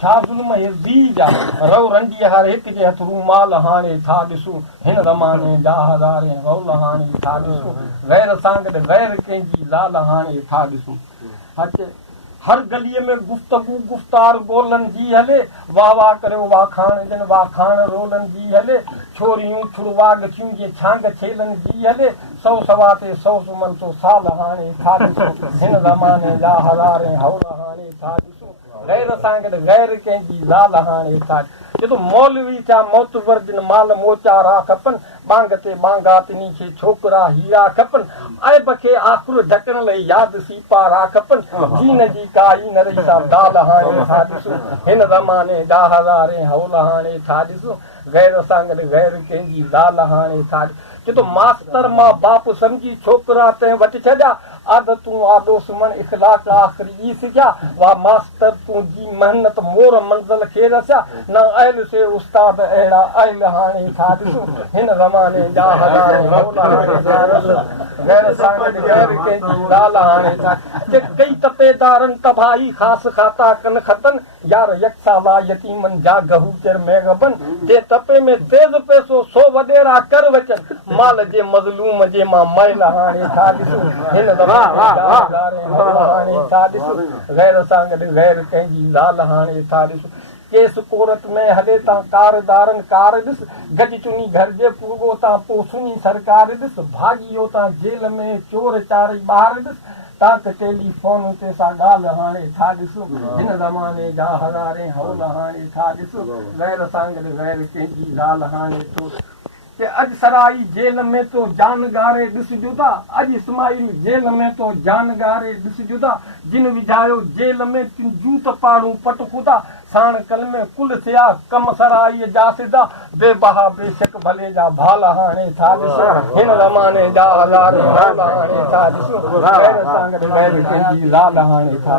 छा ज़ुल्म ज़ी जा रव रंडीअ हर हिक जे हथ रूमाल हाणे था ॾिसूं हिन ज़माने जा हज़ारे रौल हाणे था ॾिसूं गैर सां गॾु गैर कंहिंजी लाल हाणे था ॾिसूं हर गलीअ में गुफ़्तगू गुफ़्तार ॻोल्हनि जी हले वाह वाह करियो वाखाण जन वाखाण रोलनि जी हले छोरियूं छुड़वाग थियूं जीअं छांग छेलनि जी हले सौ सवा ते सौ सुमन तो साल हाणे था ॾिसूं हिन ज़माने जा हज़ारे हौल हाणे था ॾिसूं गैर सां गॾु गैर कंहिंजी लाल हाणे था जो मौलवी थिया मोतबर जिन माल मोचारा खपनि बांग ते बांगा तिनी खे छोकिरा हीरा खपनि ऐब खे आख़िर ढकण लाइ यादि सीपारा खपनि दीन जी काई न रही सा दाल हाणे था ॾिसूं हिन ज़माने जा हज़ारे हौल हाणे था ॾिसूं गैर सां गॾु गैर कंहिंजी लाल हाणे था जो मास्तर मां बाप सम्झी छोकिरा तंहिं वटि छॾिया आदतूं आॾो सुमन इख़लाक आख़िरी ई सिखिया वाह मास्तर तूं जी महिनत मोर मंज़िल खे रसिया न अयल से उस्ताद अहिड़ा अयल हाणे था ॾिसूं हिन ज़माने जा हज़ारे हौल हाणे था ॾिसूं गैर सां गॾु गैर कंहिंजी लाल हाणे था कई तपेदारनि तबाही ख़ासि खाता कनि खतनि यार यकसा वा यतीमनि जा गहू चिर मेघबनि जे तपे में तेज़ पैसो सो वॾेरा कर वचनि माल जे मज़लूम जे मां मैल हाणे था ॾिसूं हिन हाणे था ॾिसूं गैर सां गॾु गैर कंहिंजी लाल हाणे था ॾिसूं केस कोर्ट में हले तां कारदारनि कार ॾिस गज चुनी घर जे पूरो तां पोइ सुनी सरकार ॾिस भाॼियो तां जेल में चोर चारई ॿार ॾिस ताक टेलीफोन ते सा ॻाल्हि हाणे था ॾिसूं हिन ज़माने जा हज़ारे हौल हाणे था ॾिसूं गैर सां गॾु गैर कंहिंजी लाल हाणे थो अॼु सराई जेल में तो जान ॻारे ॾिसजो था अॼु इस्माइल जेल में तो जान ॻारे ॾिसजो था जिन विझायो जेल में तिन जूत पाड़ू पट खुदा साण कल में कुल थिया कम सराई जा सिधा बेबहा बेशक भले जा भाल हाणे था ॾिसूं हिन ज़माने जा हज़ारे हौल हाणे था ॾिसूं गैर सां गॾु गैर कंहिंजी लाल हाणे था